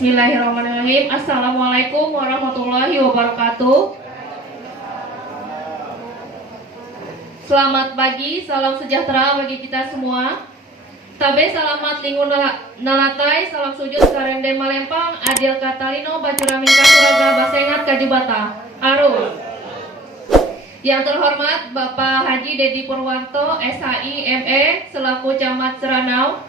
Bismillahirrahmanirrahim. Assalamualaikum warahmatullahi wabarakatuh. Selamat pagi, salam sejahtera bagi kita semua. Tabe salamat lingun nalatai, salam sujud karende malempang, adil katalino, bacuramin kasuraga, basengat kajubata. Arus. Yang terhormat Bapak Haji Dedi Purwanto, SHI ME, selaku Camat Seranau.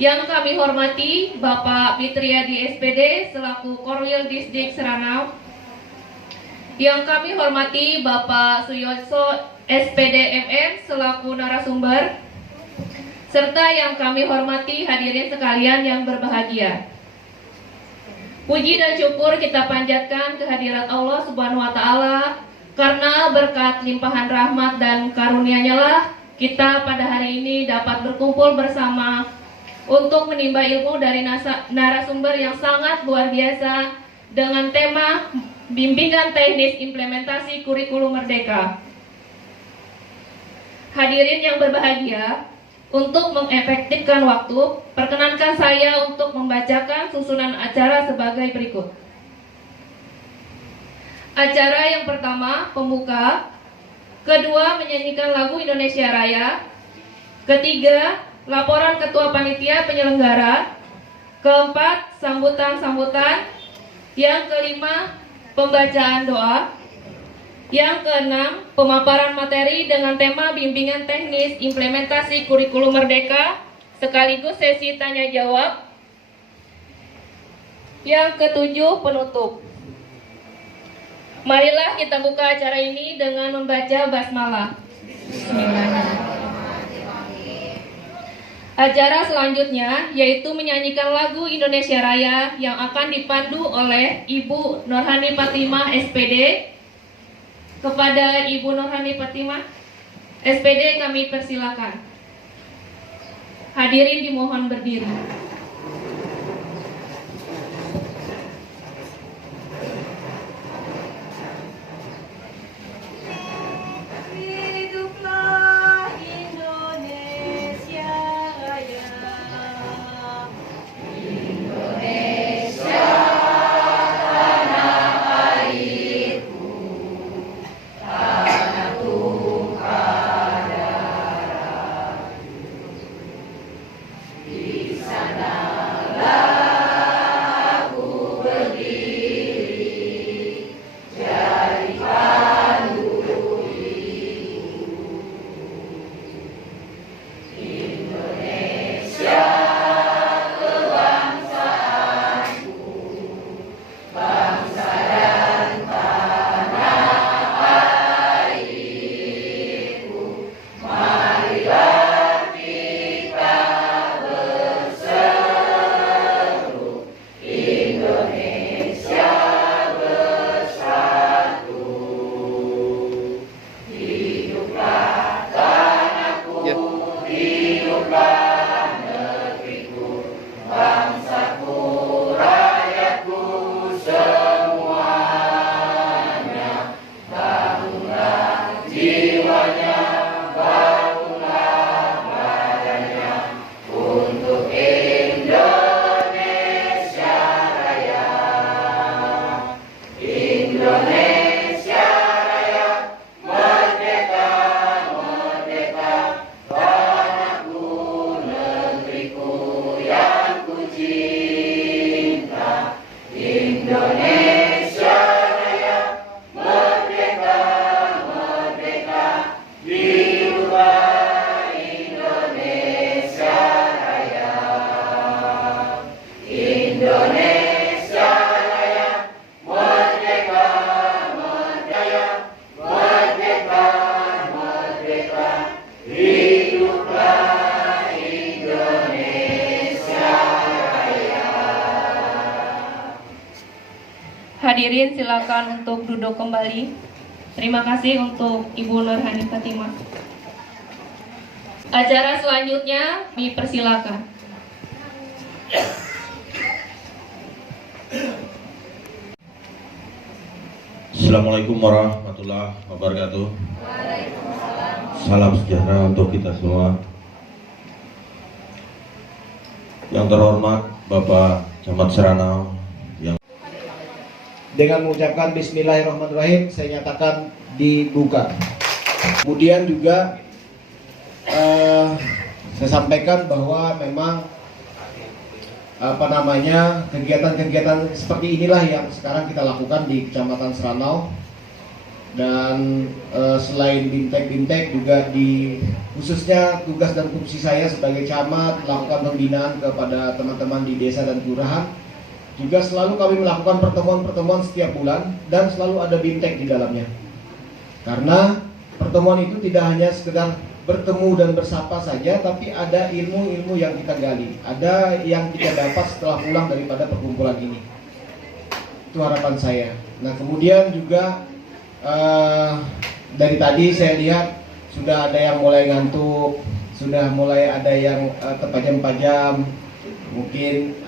Yang kami hormati Bapak Fitriadi SPD selaku Korwil Disdik Seranau. Yang kami hormati Bapak Suyoso SPD MM selaku narasumber. Serta yang kami hormati hadirin sekalian yang berbahagia. Puji dan syukur kita panjatkan kehadirat Allah Subhanahu wa taala, karena berkat limpahan rahmat dan karunia-Nya lah kita pada hari ini dapat berkumpul bersama untuk menimba ilmu dari narasumber yang sangat luar biasa dengan tema bimbingan teknis implementasi kurikulum merdeka. Hadirin yang berbahagia, untuk mengefektifkan waktu, perkenankan saya untuk membacakan susunan acara sebagai berikut. Acara yang pertama, pembuka. Kedua, menyanyikan lagu Indonesia Raya. Ketiga, laporan ketua panitia penyelenggara. Keempat, sambutan-sambutan. Yang kelima, pembacaan doa. Yang keenam, pemaparan materi dengan tema bimbingan teknis implementasi kurikulum merdeka sekaligus sesi tanya jawab. Yang ketujuh, penutup. Marilah kita buka acara ini dengan membaca basmalah. Acara selanjutnya yaitu menyanyikan lagu Indonesia Raya yang akan dipandu oleh Ibu Nurhani Fatimah SPD. Kepada Ibu Nurhani Fatimah SPD kami persilakan. Hadirin dimohon berdiri. Hadirin silakan untuk duduk kembali. Terima kasih untuk Ibu Nurhani Fatimah. Acara selanjutnya dipersilakan. Assalamualaikum warahmatullahi wabarakatuh. Salam sejahtera untuk kita semua. Yang terhormat Bapak Camat Seranau yang Dengan mengucapkan Bismillahirrahmanirrahim, saya nyatakan dibuka. Kemudian juga saya sampaikan bahwa memang kegiatan-kegiatan seperti inilah yang sekarang kita lakukan di Kecamatan Seranau. Dan selain bintek juga khususnya tugas dan fungsi saya sebagai camat melakukan pembinaan kepada teman-teman di desa dan kelurahan. Juga selalu kami melakukan pertemuan-pertemuan setiap bulan dan selalu ada bintek di dalamnya. Karena pertemuan itu tidak hanya sekedar bertemu dan bersapa saja, tapi ada ilmu-ilmu yang kita gali, ada yang kita dapat setelah pulang daripada perkumpulan ini. Itu harapan saya. Nah, kemudian juga dari tadi saya lihat sudah ada yang mulai ngantuk, sudah mulai ada yang terpajam-pajam. Mungkin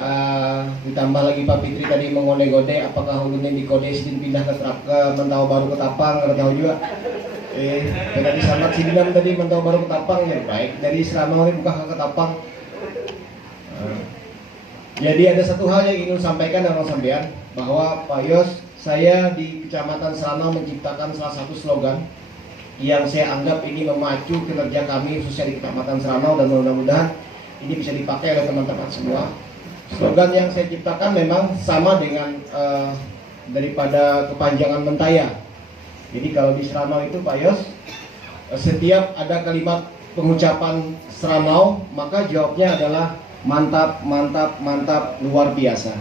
ditambah lagi Pak Fitri tadi mengode-gode apakah ulunnya di kode sidin pindah ke Mentau Baru ke Tapang, nggak tahu juga. Tadi selamat sidinam tadi Mentau Baru ke Tapang, ya baik dari Seranau ini buka ke Tapang. Jadi ada satu hal yang ingin sampaikan sama sampean, bahwa Pak Yos, saya di Kecamatan Seranau menciptakan salah satu slogan yang saya anggap ini memacu kinerja kami khususnya di Kecamatan Seranau, dan mudah-mudahan ini bisa dipakai oleh teman-teman semua. Slogan yang saya ciptakan memang sama dengan daripada kepanjangan Mentaya. Jadi kalau di Seranau itu Pak Yos, setiap ada kalimat pengucapan Seranau, maka jawabnya adalah mantap, mantap, mantap, luar biasa.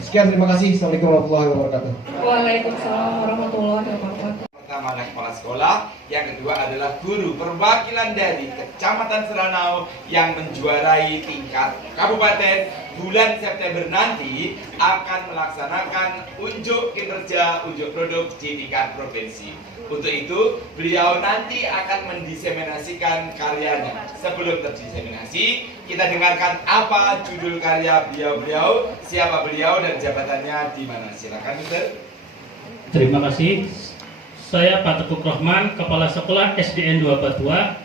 Sekian, terima kasih. Assalamualaikum warahmatullahi wabarakatuh. Waalaikumsalam warahmatullahi wabarakatuh. Pertama adalah kepala sekolah, yang kedua adalah guru perwakilan dari Kecamatan Seranau yang menjuarai tingkat kabupaten. Bulan September nanti akan melaksanakan unjuk kinerja, unjuk produk di tingkat provinsi. Untuk itu, beliau nanti akan mendiseminasikan karyanya. Sebelum terdiseminasi, kita dengarkan apa judul karya beliau, siapa beliau, dan jabatannya di mana. Silakan, Mister. Terima kasih. Saya Pak Tekuk Rohman, Kepala Sekolah SDN 2 Batua.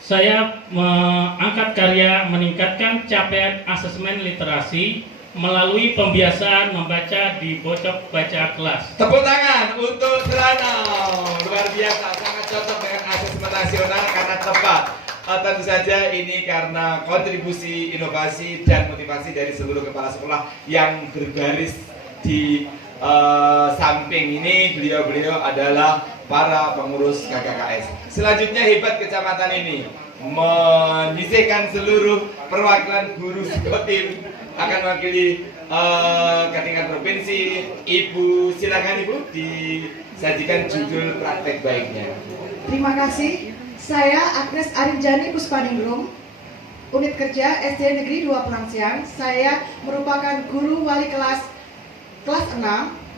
Saya mengangkat karya meningkatkan capaian asesmen literasi melalui pembiasaan membaca di bocok baca kelas. Tepuk tangan untuk Seranau. Luar biasa, sangat cocok dengan asesmen nasional karena tepat. Tentu saja ini karena kontribusi, inovasi, dan motivasi dari seluruh kepala sekolah yang berbaris di samping ini. Beliau adalah para pengurus KKKS. Selanjutnya hebat kecamatan ini menyisihkan seluruh perwakilan guru sekolah akan mewakili ke tingkat provinsi. Ibu, silakan Ibu disajikan judul praktek baiknya. Terima kasih. Saya Agnes Arinjani Puspaningrum, unit kerja SD Negeri 2 Pelangsiang. Saya merupakan guru wali kelas 6.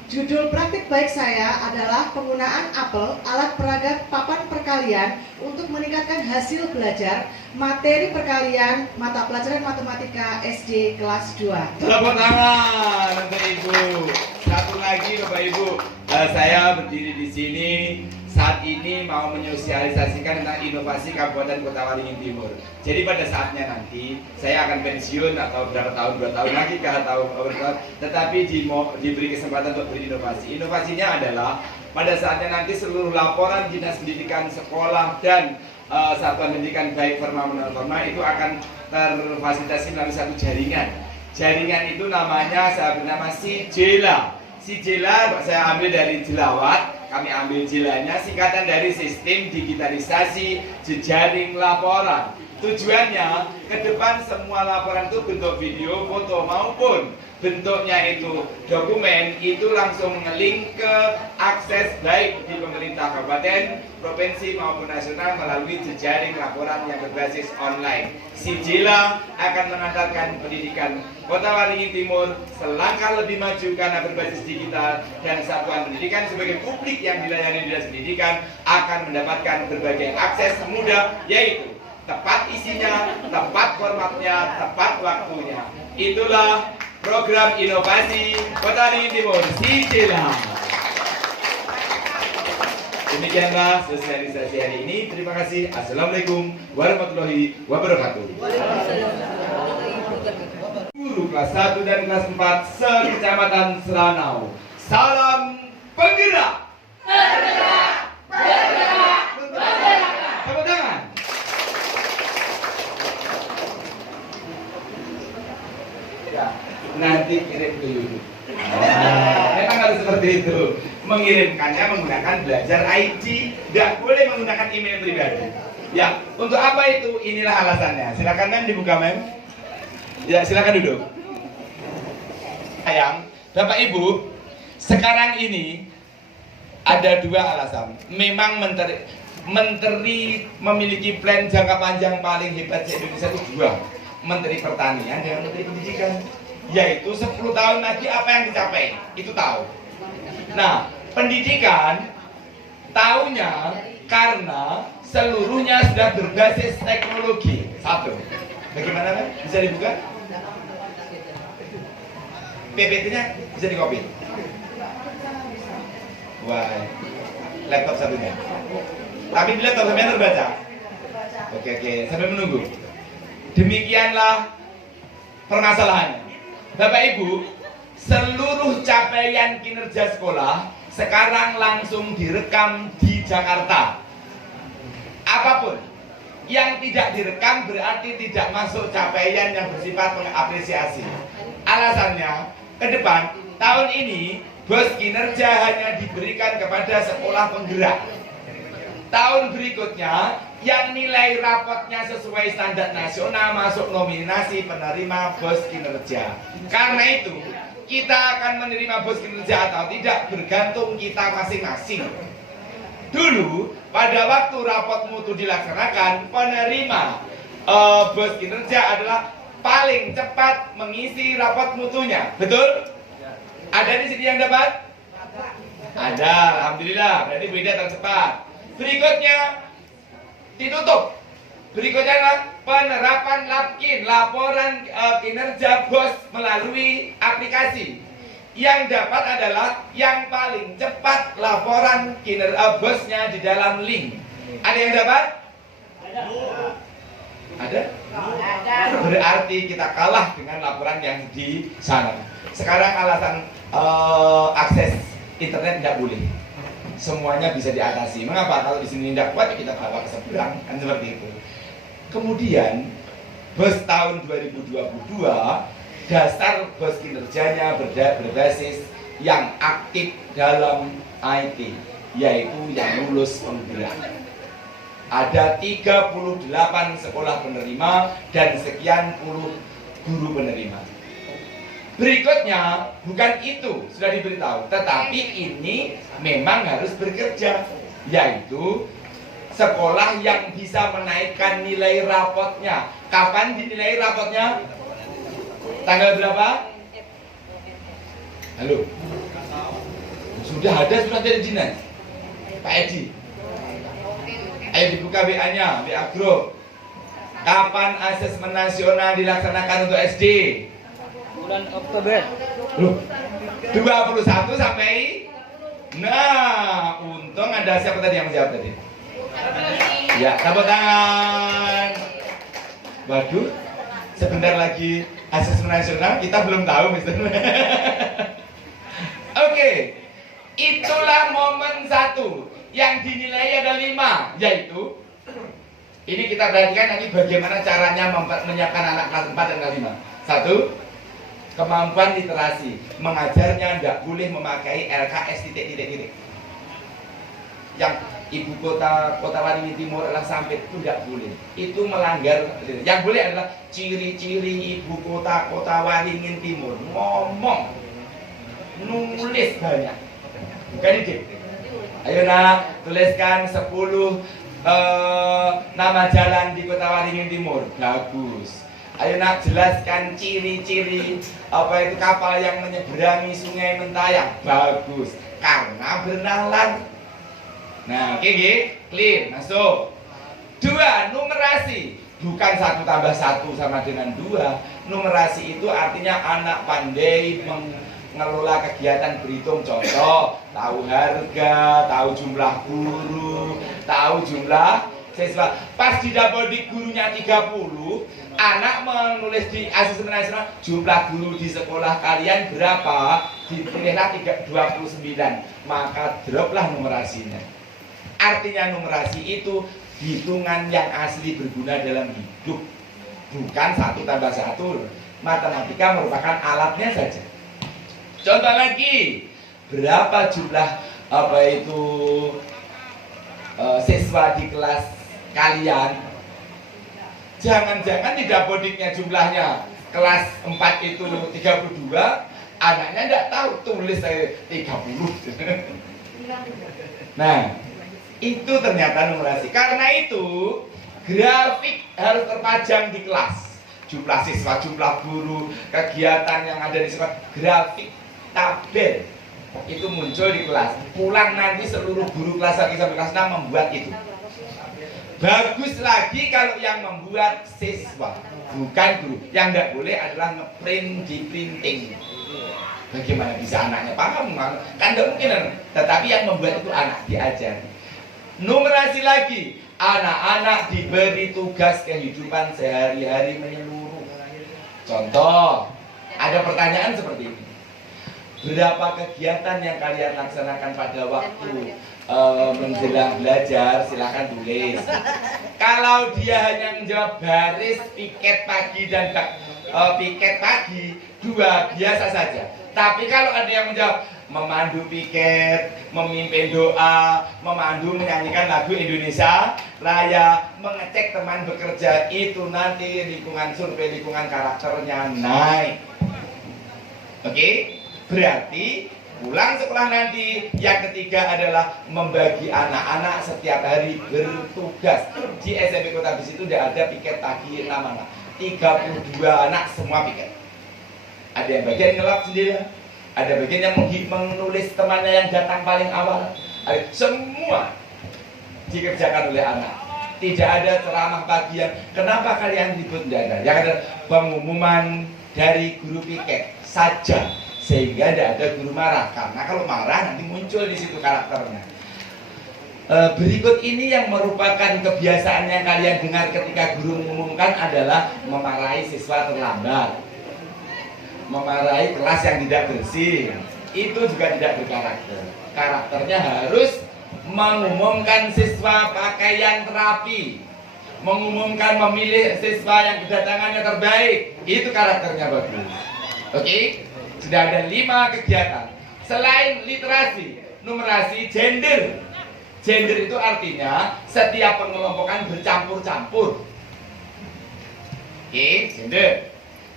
Judul praktik baik saya adalah penggunaan apel, alat peraga papan perkalian untuk meningkatkan hasil belajar materi perkalian mata pelajaran matematika SD kelas 2. Tepuk tangan untuk Ibu. Satu lagi Bapak Ibu, saya berdiri di sini saat ini mau menyosialisasikan tentang inovasi Kabupaten Kota Waringin Timur. Jadi pada saatnya nanti saya akan pensiun atau berapa tahun, 2 tahun lagi atau bertahun, tetapi diberi kesempatan untuk berinovasi. Inovasinya adalah pada saatnya nanti seluruh laporan dinas pendidikan sekolah dan satuan pendidikan baik formal maupun non formal itu akan terfasilitasi melalui satu jaringan. Jaringan itu namanya, saya bernama Sijela. Sijela saya ambil dari jelawat, kami ambil jelanya, singkatan dari sistem digitalisasi jejaring laporan. Tujuannya ke depan semua laporan itu bentuk video, foto maupun bentuknya itu dokumen, itu langsung nge-link ke akses baik di pemerintah kabupaten, provinsi maupun nasional melalui jejaring laporan yang berbasis online. Sijela akan mengantarkan pendidikan Kota Waringin Timur selangkah lebih maju karena berbasis digital, dan satuan pendidikan sebagai publik yang dilayani dinas pendidikan akan mendapatkan berbagai akses mudah, yaitu tepat isinya, tepat formatnya, tepat waktunya. Itulah program inovasi Kota Waringin Timur, Sijela. Demikianlah sosialisasi hari ini. Terima kasih. Assalamualaikum warahmatullahi wabarakatuh. guru kelas 1 dan kelas 4 se-Kecamatan Seranau. Salam penggerak. Tepuk tangan. Ya, nanti kirim ke YouTube. Memang harus seperti itu. Mengirimkannya menggunakan belajar IT, tidak boleh menggunakan email pribadi. Ya, untuk apa itu? Inilah alasannya. Silakan mem dibuka mem. Ya, silakan duduk. Sayang, Bapak Ibu, sekarang ini ada dua alasan. Memang menteri memiliki plan jangka panjang paling hebat di Indonesia itu dua. Menteri Pertanian dan Menteri Pendidikan. Yaitu 10 tahun lagi apa yang dicapai, itu tahu. Nah, pendidikan tahunya karena seluruhnya sudah berbasis teknologi. Satu. Bagaimana kan? Bisa dibuka? PPT-nya bisa dikopi. Wah, laptop satunya. Tapi di laptop sampai terbaca. Oke, sampai menunggu. Demikianlah permasalahannya. Bapak Ibu, seluruh capaian kinerja sekolah sekarang langsung direkam di Jakarta. Apapun yang tidak direkam berarti tidak masuk capaian yang bersifat mengapresiasi. Alasannya, ke depan tahun ini bos kinerja hanya diberikan kepada sekolah penggerak. Tahun berikutnya yang nilai rapotnya sesuai standar nasional masuk nominasi penerima bos kinerja. Karena itu kita akan menerima bos kinerja atau tidak bergantung kita masing-masing. Dulu pada waktu rapot mutu dilaksanakan, penerima bos kinerja adalah paling cepat mengisi rapot mutunya. Betul? Ada di sini yang dapat? Ada, alhamdulillah. Berarti beda tercepat. Berikutnya ditutup. Berikutnya adalah penerapan LAPKIN, laporan kinerja bos melalui aplikasi. Yang dapat adalah yang paling cepat laporan kinerja bosnya di dalam link. Ada yang dapat? Ada? Berarti kita kalah dengan laporan yang di sana. Sekarang alasan akses internet tidak boleh. Semuanya bisa diatasi. Mengapa? Kalau di sini tidak kuat, kita bawa ke seberang, kan seperti itu. Kemudian bos tahun 2022 dasar bos kinerjanya berbasis yang aktif dalam IT, yaitu yang lulus penggerak. Ada 38 sekolah penerima dan sekian puluh guru penerima. Berikutnya, bukan itu sudah diberitahu, tetapi ini memang harus bekerja, yaitu sekolah yang bisa menaikkan nilai rapotnya. Kapan dinilai rapotnya? Tanggal berapa? Halo? Sudah dari dinas Pak Edi. Ayo dibuka WA-nya, WA Group. Kapan asesmen nasional dilaksanakan untuk SD? Bulan Oktober. Loh, 21 sampai. Nah, untung ada siapa tadi yang menjawab tadi? Ya, tepuk tangan. Waduh, sebentar lagi asesmen nasional, kita belum tahu, Mister. Oke, itulah momen satu yang dinilai ada 5, yaitu ini kita perhatikan nanti bagaimana caranya menyiapkan anak kelas 4 dan kelas 5. 1. Kemampuan literasi, mengajarnya tidak boleh memakai LKS titik-titik. Yang ibu kota Waringin Timur adalah sampai itu tidak boleh. Itu melanggar. Yang boleh adalah ciri-ciri ibu kota Waringin Timur. Ngomong, nulis banyak, bukan ide. Ayo nak, tuliskan 10 nama jalan di kota Waringin Timur. Bagus. Ayo nak, jelaskan ciri-ciri apa itu kapal yang menyeberangi Sungai Mentayang. Bagus, karena bernalar. Nah, oke, clear, masuk. 2, numerasi. Bukan 1 tambah 1 sama dengan 2. Numerasi itu artinya anak pandai mengelola kegiatan berhitung. Contoh, tahu harga, tahu jumlah guru, tahu jumlah siswa. Pas di Dapodik gurunya 30, anak menulis di asesmen nasional jumlah guru di sekolah kalian berapa, dipilihlah 29, maka droplah numerasinya. Artinya numerasi itu hitungan yang asli berguna dalam hidup, bukan 1 tambah 1. Matematika merupakan alatnya saja. Contoh lagi, berapa jumlah siswa di kelas kalian? Jangan-jangan di Dapodiknya jumlahnya kelas 4 itu 32, anaknya tidak tahu tulis saya 30. Nah, itu ternyata numerasi. Karena itu grafik harus terpajang di kelas. Jumlah siswa, jumlah guru, kegiatan yang ada di sekolah, grafik, tabel itu muncul di kelas. Pulang nanti seluruh guru kelas 1 sampai kelas 6 membuat itu. Bagus lagi kalau yang membuat siswa, bukan guru. Yang tidak boleh adalah ngeprint di printing. Bagaimana bisa anaknya paham? Kan tidak mungkin. Tetapi yang membuat itu anak, diajar. Numerasi lagi, anak-anak diberi tugas kehidupan sehari-hari menyeluruh. Contoh, ada pertanyaan seperti ini. Berapa kegiatan yang kalian laksanakan pada waktu menjelang belajar? Silahkan tulis. Kalau dia hanya menjawab baris, piket pagi dan piket pagi, 2 biasa saja. Tapi kalau ada yang menjawab memandu piket, memimpin doa, memandu menyanyikan lagu Indonesia Raya, mengecek teman bekerja, itu nanti lingkungan survei, lingkungan karakternya naik. Oke? Berarti pulang sekolah nanti yang ketiga adalah membagi anak-anak setiap hari bertugas. Di SMP Kota Besi itu tidak ada piket pagi nama-nama. 32 anak semua piket. Ada yang bagian ngelap sendiri, ada bagian yang menulis temannya yang datang paling awal. Semua dikerjakan oleh anak. Tidak ada ceramah pagi yang kenapa kalian ribut, tidak ada. Yang ada pengumuman dari guru piket saja, sehingga tidak ada guru marah. Karena kalau marah nanti muncul di situ karakternya. Berikut ini yang merupakan kebiasaan yang kalian dengar ketika guru mengumumkan adalah memarahi siswa terlambat, memarahi kelas yang tidak bersih. Itu juga tidak berkarakter. Karakternya harus mengumumkan siswa pakaian terapi, mengumumkan memilih siswa yang kedatangannya terbaik. Itu karakternya bagus. Oke? Sudah ada 5 kegiatan. Selain literasi, numerasi, gender. Gender itu artinya setiap pengelompokan bercampur-campur. Oke, gender.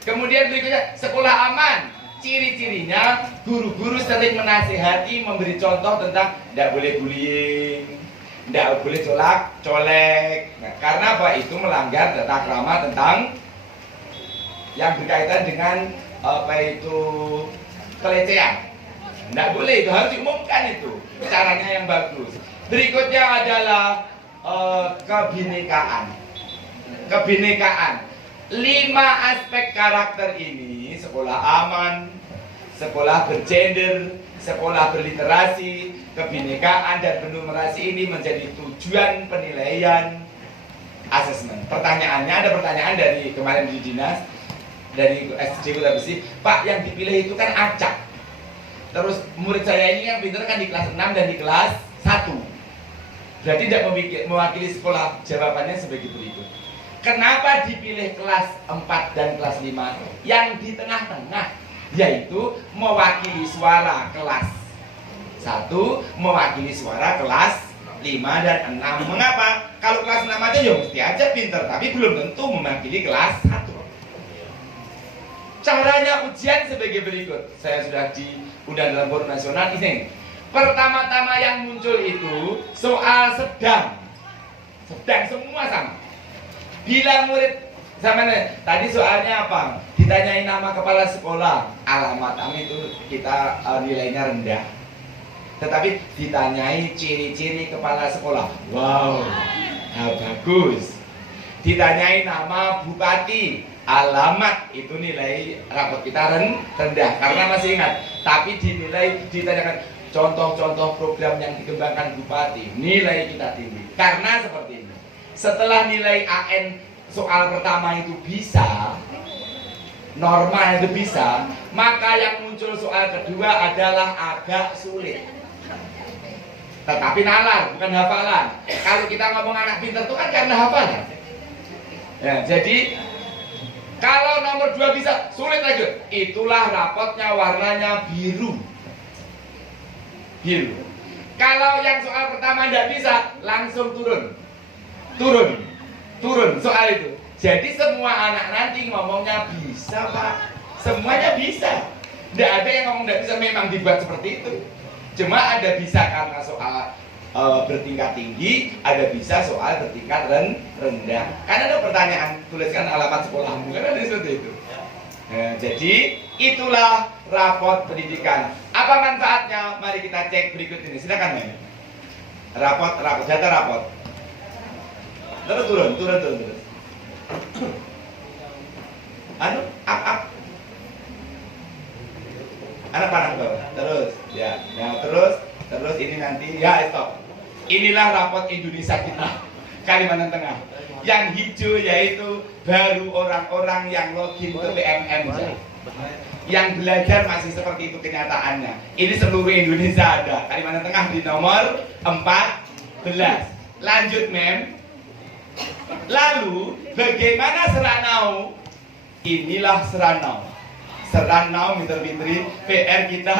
Kemudian berikutnya sekolah aman. Ciri-cirinya guru-guru sering menasihati, memberi contoh tentang tidak boleh bullying, tidak boleh colek. Nah, karena apa? Itu melanggar tata krama tentang yang berkaitan dengan pelecehan. Tidak boleh, itu harus diumumkan itu. Caranya yang bagus. Berikutnya adalah kebinekaan. Kebinekaan. 5 aspek karakter ini, sekolah aman, sekolah bergender, sekolah berliterasi, kebinekaan, dan bernumerasi ini menjadi tujuan penilaian asesmen. Pertanyaannya, ada pertanyaan dari kemarin di dinas, dari SD Kota Besi, Pak, yang dipilih itu kan acak. Terus murid saya ini yang pintar kan di kelas 6 dan di kelas 1. Berarti tidak mewakili sekolah. Jawabannya sebagai berikut. Kenapa dipilih kelas 4 dan kelas 5? Yang di tengah-tengah, yaitu mewakili suara kelas 1, mewakili suara kelas 5 dan 6. Mengapa? Kalau kelas 6 aja ya mesti aja pintar, tapi belum tentu mewakili kelas 1. Caranya ujian sebagai berikut. Saya sudah diundang dalam forum nasional ini. Pertama-tama yang muncul itu soal sedang. Sedang semua sama. Bila murid sama tadi soalnya apa? Ditanyain nama kepala sekolah, alamat kami itu kita nilainya rendah. Tetapi ditanyai ciri-ciri kepala sekolah. Wow, bagus. Ditanyai nama bupati, alamat, itu nilai rapot kita rendah karena masih ingat. Tapi ditanyakan contoh-contoh program yang dikembangkan bupati, nilai kita tinggi. Karena seperti ini. Setelah nilai AN soal pertama itu bisa, normal itu bisa, maka yang muncul soal kedua adalah agak sulit. Tetapi nalar, bukan hafalan. Kalau kita ngomong anak pintar itu kan karena hafalan. Ya, jadi kalau nomor 2 bisa, sulit lagi. Itulah rapotnya warnanya biru. Biru. Kalau yang soal pertama tidak bisa, langsung turun. Turun soal itu. Jadi semua anak nanti ngomongnya bisa, Pak. Semuanya bisa. Tidak ada yang ngomong tidak bisa, memang dibuat seperti itu. Cuma ada bisa karena soal bertingkat tinggi, ada bisa soal bertingkat rendah. Karena ada pertanyaan, tuliskan alamat sekolahmu, kan ada seperti itu. Nah, jadi itulah rapot pendidikan. Apa manfaatnya? Mari kita cek berikut ini. Silakan, Men. Rapot, data rapot. Terus turun. Up. Anak panah bawah. Terus, ya. Nah, terus ini nanti, ya stop. Inilah rapot Indonesia kita, Kalimantan Tengah. Yang hijau yaitu baru orang-orang yang login ke PMM. Yang belajar masih seperti itu kenyataannya. Ini seluruh Indonesia ada. Kalimantan Tengah di nomor 14. Lanjut, Mem. Lalu bagaimana Seranau? Inilah Seranau Mitra Fitri, PR kita.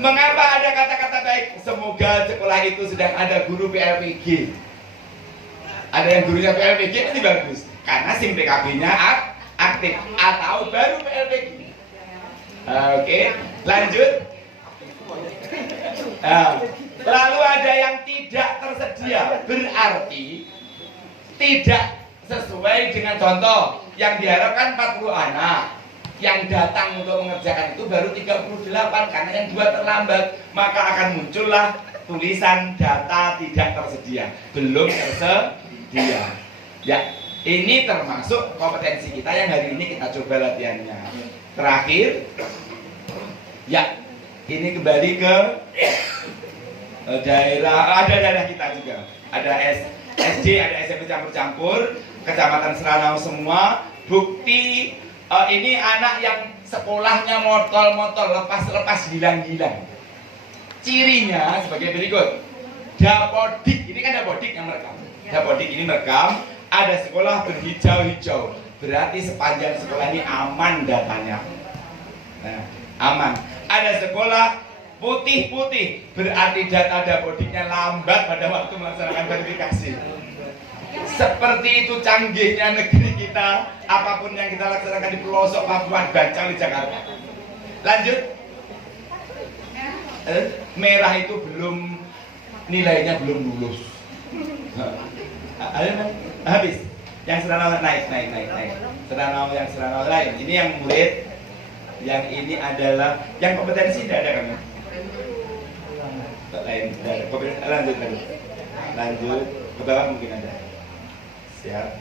Mengapa ada kata-kata baik? Semoga sekolah itu sedang ada guru PLPG. Ada yang gurunya PLPG pasti bagus, karena SIM PKB-nya aktif atau baru PLPG. Oke, lanjut. Lalu ada yang tidak tersedia, berarti tidak sesuai dengan contoh yang diharapkan 40 anak. Yang datang untuk mengerjakan itu baru 38 karena yang 2 terlambat, maka akan muncullah tulisan data tidak tersedia, belum tersedia. Ya, ini termasuk kompetensi kita yang hari ini kita coba latihannya. Terakhir, ya, ini kembali ke daerah, ada daerah kita juga, ada SD, ada SMP campur-campur, kecamatan Seranau semua. Bukti ini anak yang sekolahnya motol-motol, lepas-lepas, hilang-hilang. Cirinya sebagai berikut. Dapodik, ini kan Dapodik yang merekam. Dapodik ini merekam, ada sekolah berhijau-hijau. Berarti sepanjang sekolah ini aman datanya. Nah, aman. Ada sekolah putih-putih, berarti data Dapodiknya lambat pada waktu melaksanakan verifikasi. Seperti itu canggihnya negeri kita, apapun yang kita laksanakan di pelosok Papua, Bancang di Jakarta. Lanjut. Merah itu belum, nilainya belum lulus. Habis. Yang Seranau naik. Seranau lain. Ini yang murid. Yang ini adalah yang kompetensi tidak ada kamu. Lain. Lanjut. Ke bawah mungkin ada. Siap.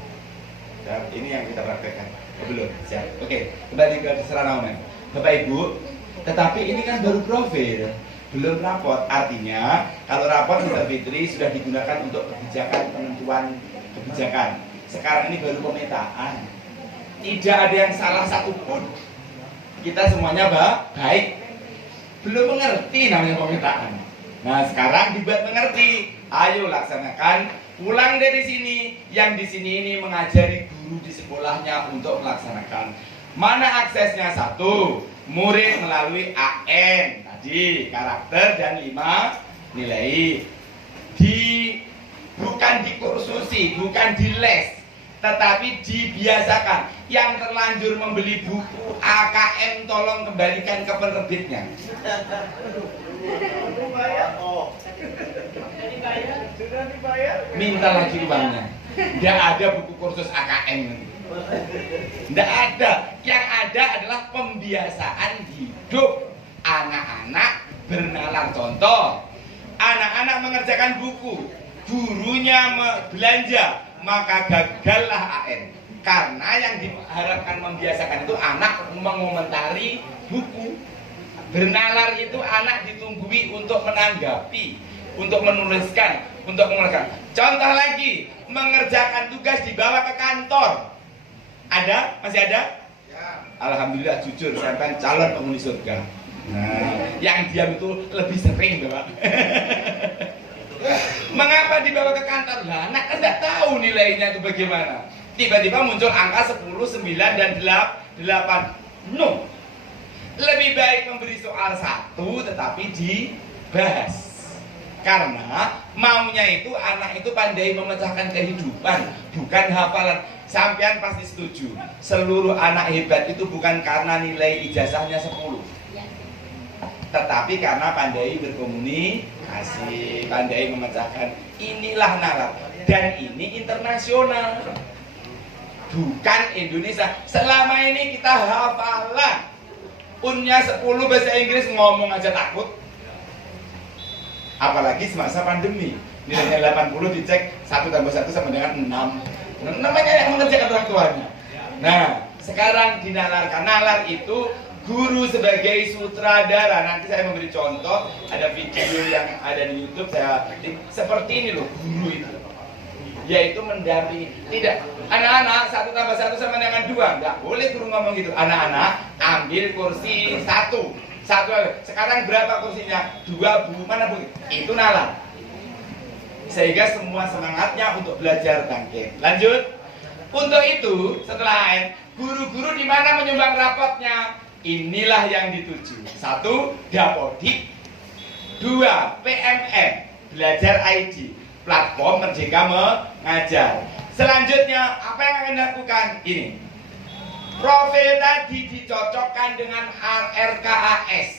Ini yang kita praktekkan. Belum. Siap. Oke. Kembali ke Seranau, men. Bapak Ibu. Tetapi ini kan baru profil, belum raport. Artinya kalau raport Mitra Fitri sudah digunakan untuk kebijakan, penentuan kebijakan. Sekarang ini baru pemetaan. Tidak ada yang salah satupun. Kita semuanya baik. Belum mengerti namanya pemetaan. Nah, sekarang dibuat mengerti. Ayo laksanakan. Pulang dari sini, yang di sini ini mengajari guru di sekolahnya untuk melaksanakan. Mana aksesnya? 1, murid melalui AN tadi, karakter dan 5 nilai. Bukan dikursusi, bukan di les, tetapi dibiasakan. Yang terlanjur membeli buku AKM tolong kembalikan ke penerbitnya. Minta lagi uangnya. Tidak ada buku kursus AKM. Tidak ada. Yang ada adalah pembiasaan hidup anak-anak bernalar. Contoh, anak-anak mengerjakan buku, gurunya belanja, maka gagallah AN. Karena yang diharapkan membiasakan itu anak mengomentari buku. Bernalar itu anak ditunggui untuk menanggapi, untuk menuliskan, untuk mengerjakan. Contoh lagi, mengerjakan tugas dibawa ke kantor. Ada? Masih ada? Ya. Alhamdulillah jujur, saya kan calon penghuni surga. Nah, yang diam itu lebih sering, Bapak. Mengapa dibawa ke kantor? Lah, anak kan tidak tahu nilainya itu bagaimana. Tiba-tiba muncul angka 10, 9, dan 8. No. Lebih baik memberi soal satu tetapi dibahas. Karena maunya itu anak itu pandai memecahkan kehidupan, bukan hafalan. Sampean pasti setuju. Seluruh anak hebat itu bukan karena nilai ijazahnya 10. Tetapi karena pandai berkomunikasi, pandai memecahkan. Inilah nalar. Dan ini internasional, bukan Indonesia. Selama ini kita hafalan. Unnya 10 bahasa Inggris ngomong aja takut. Apalagi semasa pandemi. Nilainya 80 dicek 1 tambah 1 sama dengan 6. Namanya yang mengerjakan orang tuanya. Nah, sekarang dinalarkan. Nalar itu guru sebagai sutradara. Nanti saya memberi contoh. Ada video yang ada di YouTube. Seperti ini loh, guru itu. Yaitu mendampingi. Tidak, anak-anak 1 tambah 1 sama dengan 2. Nggak boleh guru ngomong gitu. Anak-anak ambil kursi 1. Sekarang berapa kursinya? 2, Bu. Mana Bu? Itu nalar. Sehingga semua semangatnya untuk belajar bangkit. Lanjut. Untuk itu, setelah guru-guru di mana menyumbang rapotnya? Inilah yang dituju. 1, Dapodik. 2, PMM, Belajar ID, Platform Merdeka Mengajar. Selanjutnya, apa yang akan dilakukan? Ini. Profil tadi dicocokkan dengan RKAS.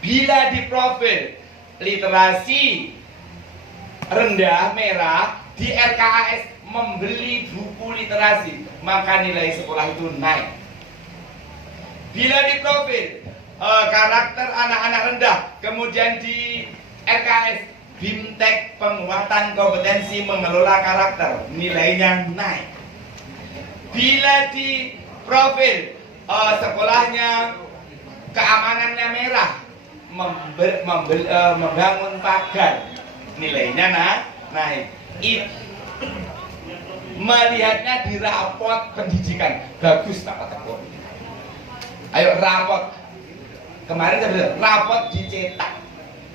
Bila di profil literasi rendah merah, di RKAS membeli buku literasi, maka nilai sekolah itu naik. Bila di profil karakter anak-anak rendah, kemudian di RKS BIMTEK penguatan kompetensi mengelola karakter, nilainya naik. Bila di profil sekolahnya keamanannya merah, membangun pagar, nilainya naik. Melihatnya di rapot pendidikan, bagus tak kategori. Ayo rapot. Kemarin saya bilang rapot dicetak,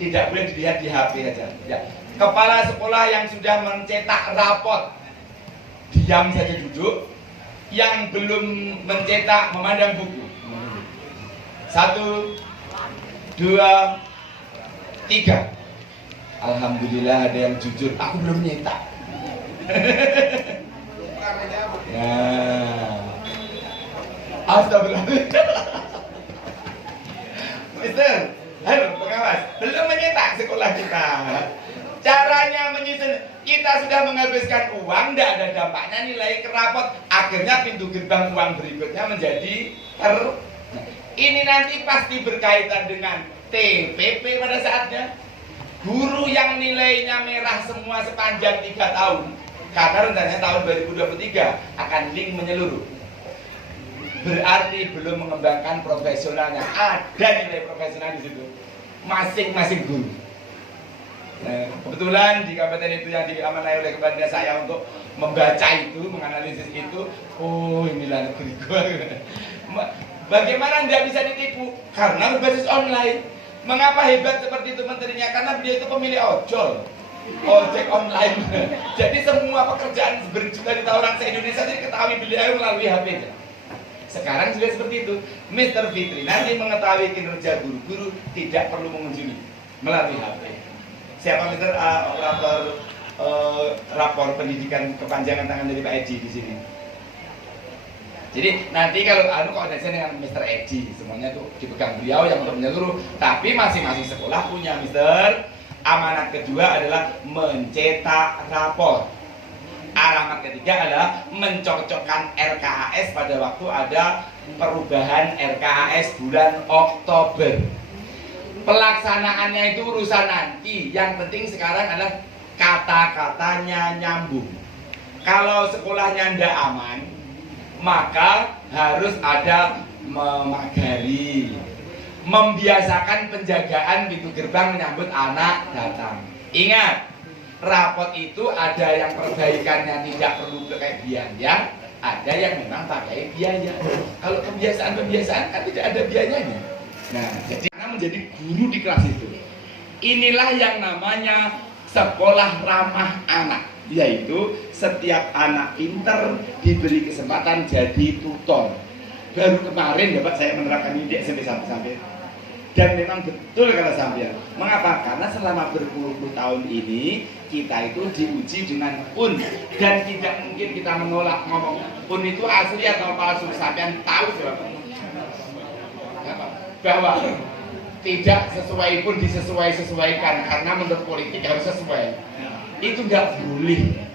tidak boleh dilihat di HP aja. Ya. Kepala sekolah yang sudah mencetak rapot diam saja duduk. Yang belum mencetak memandang buku. 1, 2, 3. Alhamdulillah ada yang jujur. Aku belum nyetak. Nah, astagfirullah. Mister, halo pengawas, belum menyetak sekolah kita. Caranya menyusun, kita sudah menghabiskan uang, tidak ada dampaknya nilai kerapot. Akhirnya pintu gerbang uang berikutnya menjadi ini nanti pasti berkaitan dengan TPP pada saatnya. Guru yang nilainya merah semua sepanjang 3 tahun, karena rencananya tahun 2023 akan link menyeluruh. Berarti belum mengembangkan profesionalnya. Ada nilai profesional di situ. Masing-masing guru. Nah, kebetulan di kabupaten itu yang diamanai oleh kepada saya untuk membaca itu, menganalisis itu. Oh, inilah negeri gua. Bagaimana tidak bisa ditipu? Karena berbasis online. Mengapa hebat seperti itu menterinya? Karena beliau itu pemilik ojek online. Jadi semua pekerjaan berjuta-juta orang se-Indonesia diketahui beliau melalui HP. Sekarang juga seperti itu. Mr. Fitri nanti mengetahui kinerja guru-guru tidak perlu mengunjungi melalui HP. Siapa Mr. Rapor pendidikan kepanjangan tangan dari Pak Edi di sini. Jadi nanti kalau koordinasi dengan Mr. Edi, semuanya tuh dipegang beliau yang untuk menyeluruh. Tapi masing-masing sekolah punya Mr. Amanat kedua adalah mencetak rapor. Alamat ketiga adalah mencocokkan RKAS pada waktu ada perubahan RKAS bulan Oktober. Pelaksanaannya itu urusan nanti. Yang penting sekarang adalah kata-katanya nyambung. Kalau sekolahnya tidak aman, maka harus ada memagari, membiasakan penjagaan pintu gerbang menyambut anak datang. Ingat, rapot itu ada yang perbaikannya tidak perlu pakai biaya, ada yang memang pakai biaya. Kalau kebiasaan kan tidak ada biayanya. Nah, jadi karena menjadi guru di kelas itu, inilah yang namanya sekolah ramah anak, yaitu setiap anak pinter diberi kesempatan jadi tutor. Baru kemarin Bapak saya menerapkan ini di SMP 1 sampai, dan memang betul kata sampean. Mengapa? Karena selama berpuluh-puluh tahun ini kita itu diuji dengan UN, dan tidak mungkin kita menolak ngomong UN itu asli atau palsu. Sampean tahu jawabannya bahwa tidak sesuai pun disesuaikan, karena menurut politik harus sesuai. Itu nggak boleh.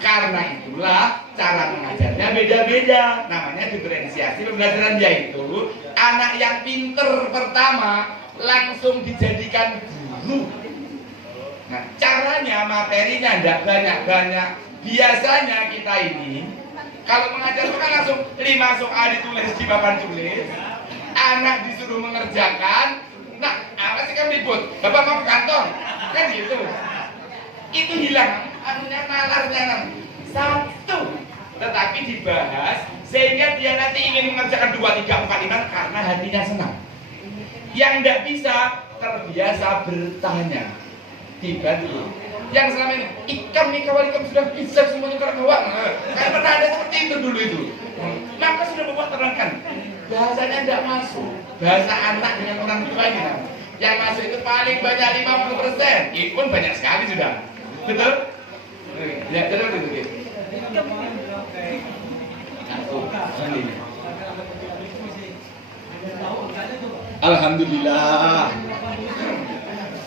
Karena itulah cara mengajarnya beda-beda. Namanya diferensiasi pembelajaran, yaitu anak yang pinter pertama langsung dijadikan guru. Nah, caranya, materinya tidak banyak-banyak. Biasanya kita ini kalau mengajar itu kan langsung 5 soal ditulis di papan tulis, anak disuruh mengerjakan. Nah, apa sih kan ribut? Bapak mau ke kantor, kan gitu. Itu hilang, anunya nalarnya satu, tetapi dibahas sehingga dia nanti ingin mengerjakan 2, 3, 4, 5 karena hatinya senang. Yang tidak bisa terbiasa bertanya, tiba-tiba yang selama ini ikam nih kawan-kawan sudah bisa semuanya kawan, kan pernah ada seperti itu dulu itu. Maka sudah Bapak terangkan, bahasanya tidak masuk. Bahasa anak dengan orang tua ini, yang masuk itu paling banyak 50%. Itu pun banyak sekali sudah. Betul? Ya, betul betul. Alhamdulillah.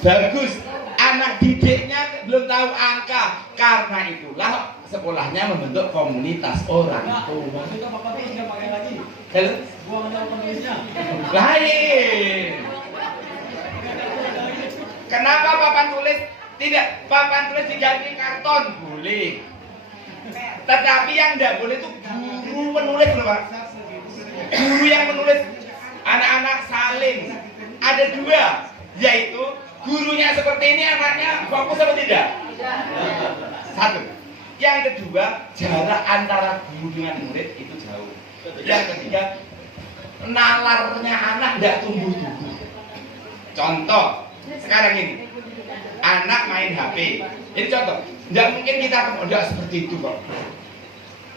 Bagus. Anak didiknya belum tahu angka. Karena itulah sekolahnya membentuk komunitas orang tua. Lain. Kenapa papan tulis tidak? Papan tulis diganti karton boleh. Tetapi yang tidak boleh itu guru menulis loh Pak. Guru yang menulis, anak-anak saling. Ada 2, yaitu gurunya seperti ini, anaknya fokus atau tidak? Satu. Yang kedua, jarak antara guru dengan murid itu jauh. Yang ketiga, nalarnya anak tidak tumbuh-tumbuh. Contoh, sekarang ini anak main HP. Ini contoh, tidak mungkin kita tidak seperti itu kok.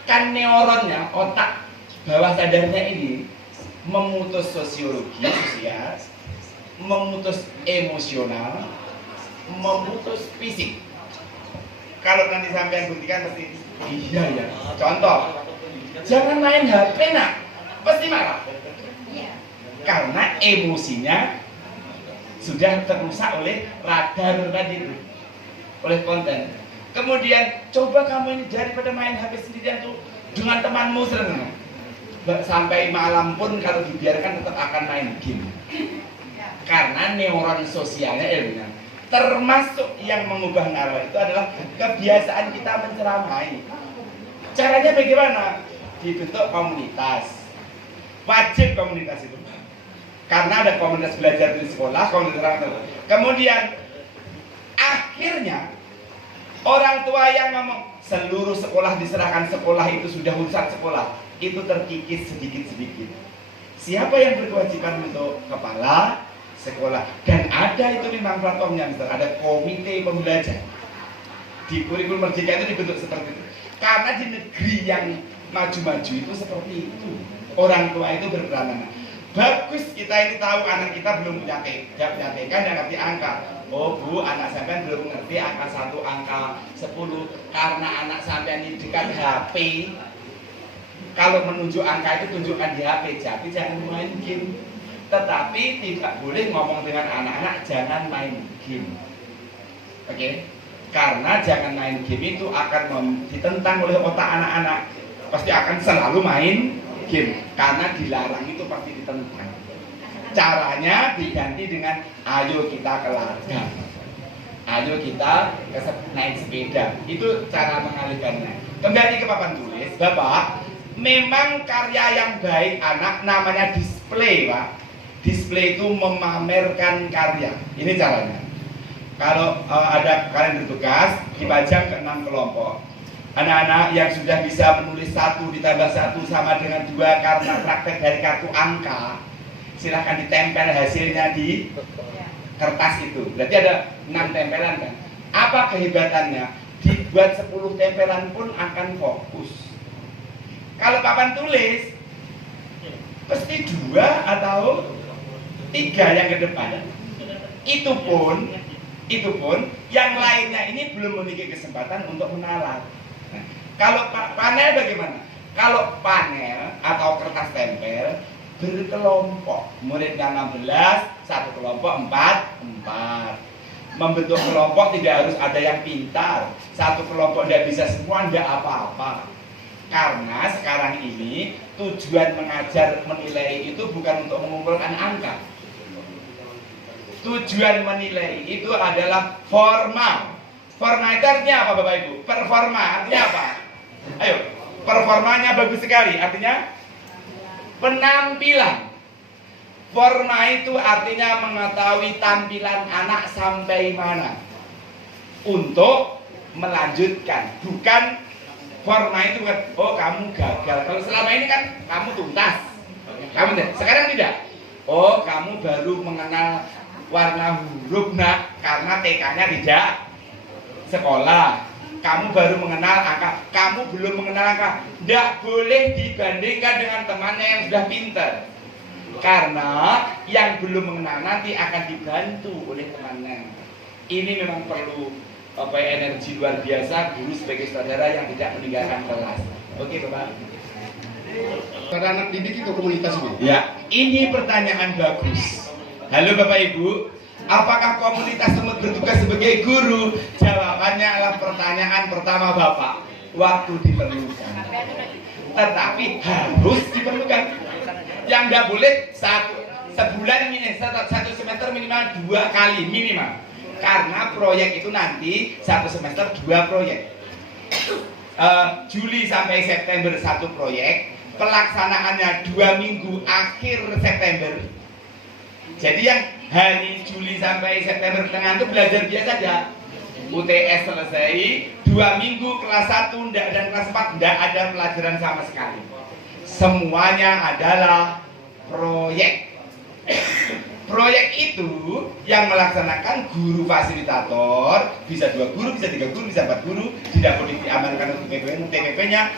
Kan neuronnya, otak bawah sadarnya ini memutus sosiologi sosial, memutus emosional, memutus fisik. Kalau nanti sampai buktikan pasti iya ya. Contoh, jangan main HP nak, pasti marah. Karena emosinya sudah terusak oleh radar tadi itu, oleh konten. Kemudian coba kamu ini daripada main HP sendirian tuh dengan temanmu sering. Sampai malam pun kalau dibiarkan tetap akan main game. Karena neuron sosialnya termasuk yang mengubah nalar itu adalah kebiasaan kita menceramai. Caranya bagaimana? Dibentuk komunitas. Wajib komunitas itu. Karena ada komunitas belajar di sekolah, komunitas orang tua. Kemudian akhirnya orang tua yang ngomong seluruh sekolah diserahkan sekolah itu sudah urusan sekolah, itu terkikis sedikit-sedikit. Siapa yang berkewajiban untuk kepala sekolah? Dan ada itu memang platformnya, ada komite pembelajar. Di kurikulum Merdeka itu dibentuk seperti itu. Karena di negeri yang maju-maju itu seperti itu. Orang tua itu berperanan. Bagus kita ini tahu anak kita belum punya TK, dan ngerti angka. Oh Bu, anak sampean belum ngerti angka 1, angka 10. Karena anak sampean ini dekat HP. Kalau menunjuk angka itu tunjukkan di HP, jadi jangan main game. Tetapi tidak boleh ngomong dengan anak-anak jangan main game. Oke? Karena jangan main game itu akan ditentang oleh otak anak-anak. Pasti akan selalu main game. Karena dilarang itu pasti ditentang. Caranya diganti dengan ayo kita ke ladang, ayo kita naik sepeda. Itu cara mengalihkannya. Kembali ke papan tulis, Bapak. Memang karya yang baik anak namanya display, Pak. Display itu memamerkan karya. Ini caranya. Kalau ada kalian bertugas, dipajang ke 6 kelompok. Anak-anak yang sudah bisa menulis 1 ditambah 1 sama dengan 2 karena praktek dari kartu angka, silahkan ditempel hasilnya di kertas itu. Berarti ada 6 tempelan kan. Apa kehebatannya? Dibuat 10 tempelan pun akan fokus. Kalau papan tulis, pasti 2 atau 3 yang ke depan. Itu pun yang lainnya ini belum memiliki kesempatan untuk menalar. Nah, kalau panel bagaimana? Kalau panel atau kertas tempel berkelompok, muridnya 16, satu kelompok 4. Membentuk kelompok tidak harus ada yang pintar. Satu kelompok tidak bisa semua, tidak apa-apa. Karena sekarang ini tujuan mengajar menilai itu bukan untuk mengumpulkan angka. Tujuan menilai itu adalah formal. Formal itu artinya apa Bapak Ibu? Performa artinya apa? Ayo, performanya bagus sekali. Artinya penampilan. Forma itu artinya mengetahui tampilan anak sampai mana untuk melanjutkan. Bukan forma itu kan, oh kamu gagal. Kalau selama ini kan kamu tuntas. Sekarang tidak. Oh kamu baru mengenal warna huruf nak karena TK-nya tidak sekolah. Kamu baru mengenal angka, kamu belum mengenal angka. Tidak boleh dibandingkan dengan temannya yang sudah pintar. Karena yang belum mengenal nanti akan dibantu oleh temannya. Ini memang perlu energi luar biasa guru sebagai saudara yang tidak meninggalkan kelas. Oke Bapak. Karena anak didik itu komunitas ini. Ya, ini pertanyaan bagus. Halo Bapak Ibu, apakah komunitas semut bertugas sebagai guru? Jawabannya adalah pertanyaan pertama Bapak. Waktu diperlukan. Tetapi harus diperlukan. Yang nggak boleh sebulan satu semester minimal 2 kali minimal. Karena proyek itu nanti 1 semester 2 proyek. Juli sampai September 1 proyek, pelaksanaannya 2 minggu akhir September. Jadi yang hari Juli sampai September tengah itu belajar biasa saja. UTS selesai, 2 minggu kelas 1 dan kelas 4 tidak ada pelajaran sama sekali. Semuanya adalah proyek. Proyek itu yang melaksanakan guru fasilitator, bisa 2 guru, bisa 3 guru, bisa 4 guru, tidak boleh diamankan untuk TPP-nya.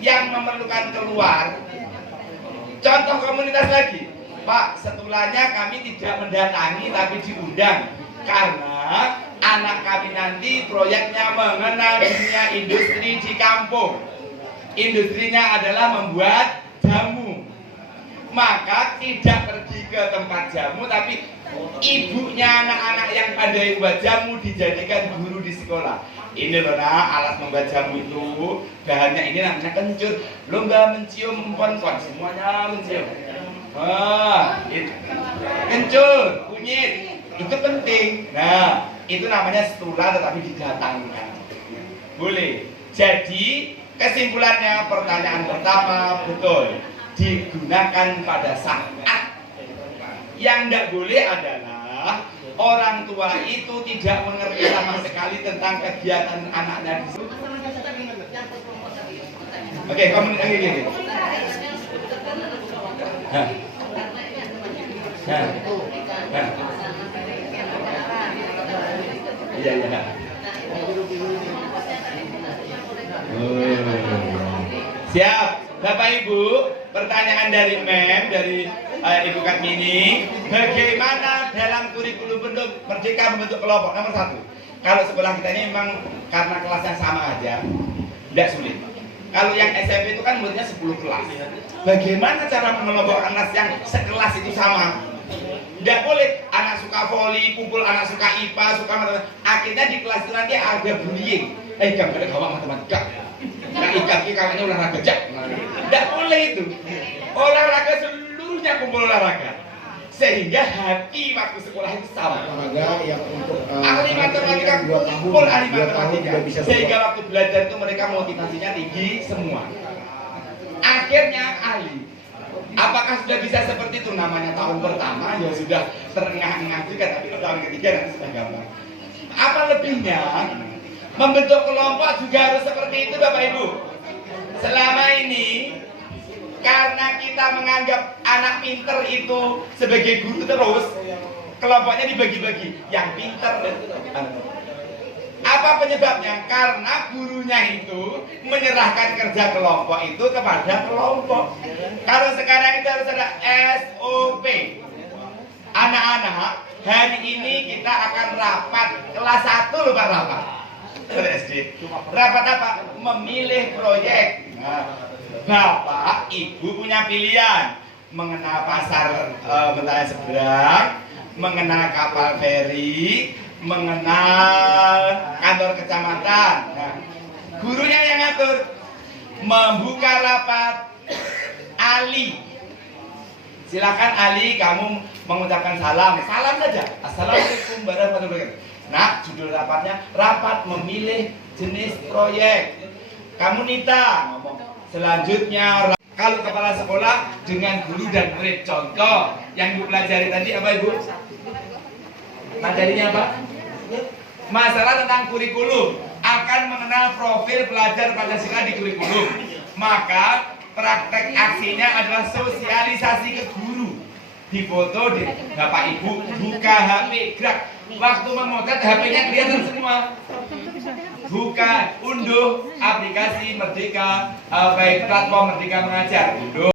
Yang memerlukan keluar. Contoh komunitas lagi, Pak, setulahnya kami tidak mendatangi tapi diundang karena anak kami nanti proyeknya mengenal dunia industri di kampung. Industrinya adalah membuat jamu. Maka tidak pergi ke tempat jamu, tapi ibunya anak-anak yang pandai buat jamu dijadikan guru di sekolah. Ini loh nak, alat membuat jamu itu bahannya ini namanya kencur. Lomba mencium empon-empon, semuanya mencium. Itu. Kencur, kunyit, itu penting. Nah, itu namanya setula tetapi didatangkan. Boleh. Jadi kesimpulannya pertanyaan pertama betul. Digunakan pada saat yang tidak boleh adalah orang tua itu tidak mengerti sama sekali tentang kegiatan anaknya. Oke, komunikasi gini. Iya. Siap, Bapak Ibu. Pertanyaan dari dari Ibu Katmini, bagaimana dalam kurikulum Merdeka membentuk kelompok? Nomor 1, kalau sekolah kita ini memang karena kelasnya sama aja, tidak sulit. Kalau yang SMP itu kan muridnya 10 kelas. Bagaimana cara mengelompokkan kelas yang sekelas itu sama? Tidak boleh anak suka voli, kumpul anak suka IPA, suka matematika. Akhirnya di kelas itu nanti ada bullying. Kamu ada kawan matematika. Nah, ikan kawannya olahraga jak. Tidak boleh itu. Olahraga seluruhnya kumpul olahraga. Sehingga hati waktu sekolah itu sama. Olahraga yang untuk ahli matematika kumpul ahli matematika. Sehingga waktu belajar itu mereka motivasinya tinggi semua. Akhirnya ahli. Apakah sudah bisa seperti itu? Namanya tahun pertama ya sudah terengah-engah juga, tapi tahun ketiga nanti sudah gampang. Apa lebihnya? Membentuk kelompok juga harus seperti itu Bapak Ibu. Selama ini karena kita menganggap anak pinter itu sebagai guru terus, kelompoknya dibagi-bagi. Yang pinter, apa penyebabnya? Karena gurunya itu menyerahkan kerja kelompok itu kepada kelompok. Kalau sekarang itu harus ada SOP. Anak-anak, hari ini kita akan rapat kelas 1 loh Pak, rapat SD. Rapat apa? Memilih proyek. Nah, Bapak, Ibu punya pilihan mengenal pasar Bentaran Seberang, mengenal kapal feri, mengenal kantor kecamatan. Nah, gurunya yang ngatur. Membuka rapat Ali. Silakan Ali, kamu mengucapkan salam. Salam saja. Assalamualaikum warahmatullahi wabarakatuh. Nah, judul rapatnya rapat memilih jenis proyek. Kamu Nita ngomong. Selanjutnya kalau kepala sekolah dengan guru dan murid. Contoh yang Ibu pelajari tadi apa Ibu? Materinya apa? Masalah tentang kurikulum. Akan mengenal profil pelajar Pancasila di kurikulum. Maka praktek aksinya adalah sosialisasi ke guru. Difoto di Bapak Ibu, buka HP, gerak. Waktu memotret HP-nya kelihatan semua. Buka, unduh aplikasi Merdeka, baik platform Merdeka Mengajar, unduh.